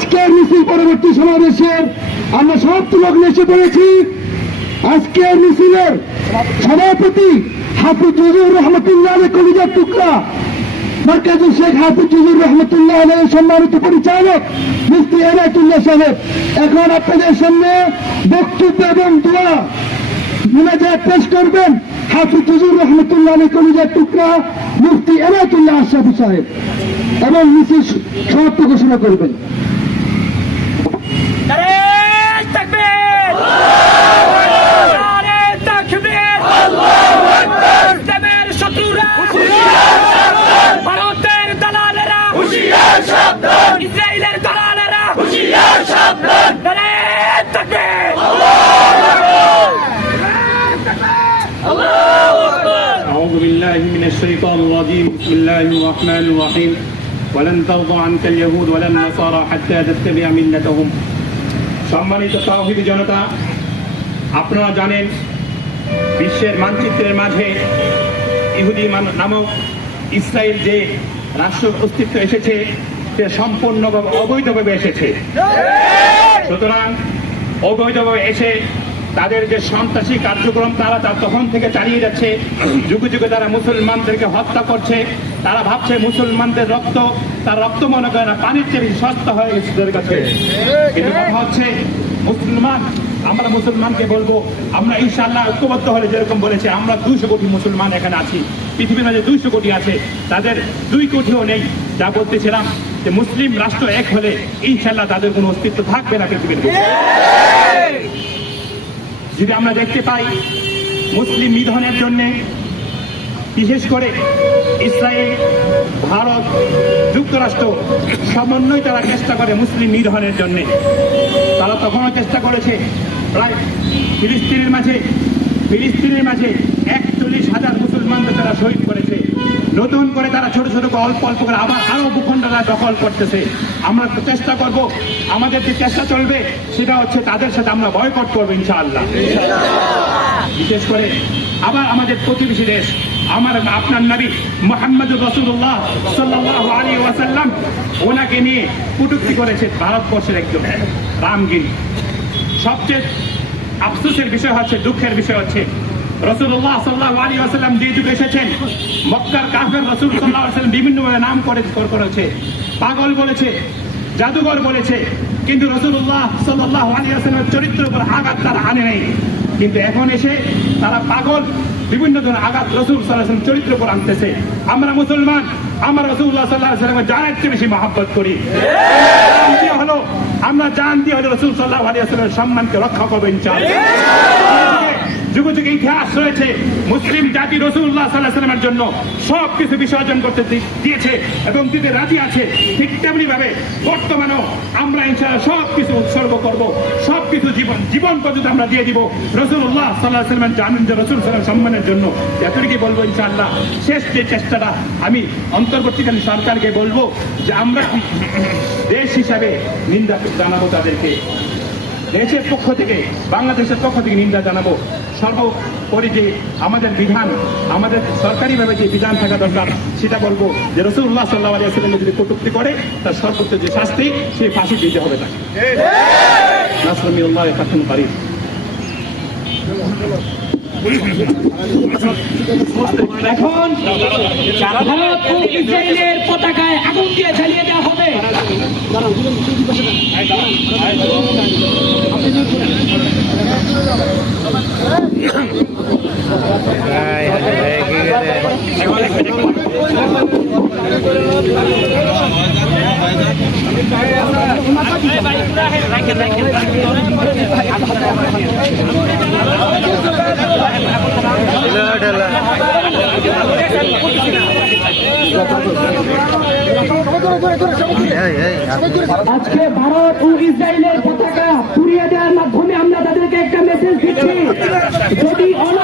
আজকের মিছিল পরবর্তী সমাবেশের আমরা সমাপ্ত লগ্নে এসে পড়েছি। আজকের মিছিলের সভাপতি হাফিজ জুজুর রহমতুল্লাহ কলিজার টুকরা মার্কাজুল শেখ হাফিজ জুজুর রহমতুল্লাহ আলী সম্মানিত পরিচালক এনায়তুল্লাহ সাহেব। এখন আপনাদের সামনে বক্তব্য এবং দোয়া মোনাজাত পেশ করবেন রহমতুল্লাহ আলী কলিজার টুকরা এনায়তুল্লাহ সাহেব এবং মিছিল সমাপ্ত ঘোষণা করবেন। الشيطان الرجيم. بسم الله الرحمن الرحيم. ولن ترضى عنك اليهود ولا النصارى حتى تتبع ملتهم. সম্মানিত তাওহিদি জনতা, আপনারা জানেন বিশ্বের মানচিত্রের মাঝে ইহুদি নামক ইসরায়েল যে রাষ্ট্র অস্তিত্ব এসেছে, সে সম্পূর্ণভাবে অবৈধভাবে এসেছে। সুতরাং অবৈধভাবে এসে তাদের যে সন্ত্রাসী কার্যক্রম, তারা তার তখন থেকে চালিয়ে যাচ্ছে। যুগে যুগে তারা মুসলমানদেরকে হত্যা করছে। তারা ভাবছে মুসলমানদের রক্ত, তার রক্ত মনে করে না, পানির চেয়ে বেশি সস্তা হয়ে গেছে তাদের কাছে। কিন্তু কথা হচ্ছে, মুসলমান, আমরা মুসলমানকে বলব, আমরা ইনশাআল্লাহ ঐক্যবদ্ধ হলে যেরকম বলেছে, আমরা দুইশো কোটি মুসলমান এখানে আছি। পৃথিবীর মাঝে দুইশো কোটি আছে। তাদের দুই কোটিও নেই। যা বলতেছিলাম যে মুসলিম রাষ্ট্র এক হলে ইনশাআল্লাহ তাদের কোনো অস্তিত্ব থাকবে না পৃথিবীর। যদি আমরা দেখতে পাই মুসলিম নিধনের জন্যে, বিশেষ করে ইসরায়েল, ভারত, যুক্তরাষ্ট্র, সমন্বয় তারা চেষ্টা করে মুসলিম নিধনের জন্যে। তারা তখনও চেষ্টা করেছে, প্রায় ফিলিস্তিনের মাঝে ফিলিস্তিনের মাঝে একচল্লিশ হাজার মুসলমানকে তারা শহীদ করেছে নতুন করে তারা ছোট ছোট অল্প অল্প করে আবার আরও ভূখণ্ডরা দখল করতেছে। আমরা চেষ্টা করব, আমাদের যে চেষ্টা চলবে, সেটা হচ্ছে তাদের সাথে আমরা বয়কট করব ইনশাআল্লাহ। বিশেষ করে আবার আমাদের প্রতিবেশী দেশ, আমার আপনার নবী মোহাম্মদ রসুল্লাহ সাল্লাহ আলী ওয়াসাল্লাম, ওনাকে নিয়ে কুটুক্তি করেছে ভারতবর্ষের একজন রামগিরি। সবচেয়ে আফসোসের বিষয় হচ্ছে, দুঃখের বিষয় হচ্ছে রসুল্লাহ সাল্লাহ আলী আসাল্লাম যে যুগে এসেছেন। মক্কার কাফের রসুল সাল্লাহ আসাল্লাম বিভিন্নভাবে নাম করে করেছে। পাগল বলেছে, জাদুঘর বলেছে, কিন্তু রসুল্লাহ সাল্লাহ আলী আসাল্লামের চরিত্রের উপর আঘাত তারা আনে নেই। কিন্তু এখন এসে তারা পাগল, বিভিন্ন ধরনের আঘাত রসুল সাল্লাহ চরিত্র উপর আনতেছে। আমরা মুসলমান, আমরা রসুল্লাহ সাল্লাহ সাল্লামের জানের চেয়ে বেশি মহাব্বত করি। হলো, আমরা জান দিয়ে হলো রসুল সাল্লাহ আলী আসলামের সম্মানকে রক্ষা করব ইনশাআল্লাহ। যুগে যুগে ইতিহাস রয়েছে মুসলিম জাতি রসুল্লাহ সাল্লাহ সাল্লামের জন্য সব কিছু বিসর্জন করতে দিয়েছে এবং দিতে রাজি আছে। ঠিক তেমনি ভাবে বর্তমানেও আমরা ইনশাআল্লাহ সব কিছু উৎসর্গ করব সব কিছু জীবন জীবন পর্যন্ত আমরা দিয়ে দিব রসুল্লাহ সাল্লাহ সাল্লামের জানেন যে রসুল সাল্লাম সম্মানের জন্য। এতটুকু বলব ইনশাআল্লাহ। শেষ যে চেষ্টাটা আমি অন্তর্বর্তীকালীন সরকারকে বলব যে আমরা দেশ হিসাবে নিন্দা জানাব তাদেরকে। দেশের পক্ষ থেকে, বাংলাদেশের পক্ষ থেকে নিন্দা জানাব। সর্বোপরি যে আমাদের বিধান, আমাদের সরকারিভাবে যে বিধান থাকা দরকার, সেটা বলব যে রসুল্লাহ সাল্লাহ আলিয়া সাল্লাম যদি কটুক্তি করে, তার সর্বোচ্চ যে শাস্তি, সেই ফাঁসি দিতে হবে তাকে। ফাতুন পারি এখন ইসরায়েলের পতাকায় আগুন দিয়ে জ্বালিয়ে দেওয়া হবে আজকে ভারত ও ইসরায়েলের পতাকা পুড়িয়ে দেওয়ার মাধ্যমে আমরা তাদেরকে দিচ্ছি যদি তাদের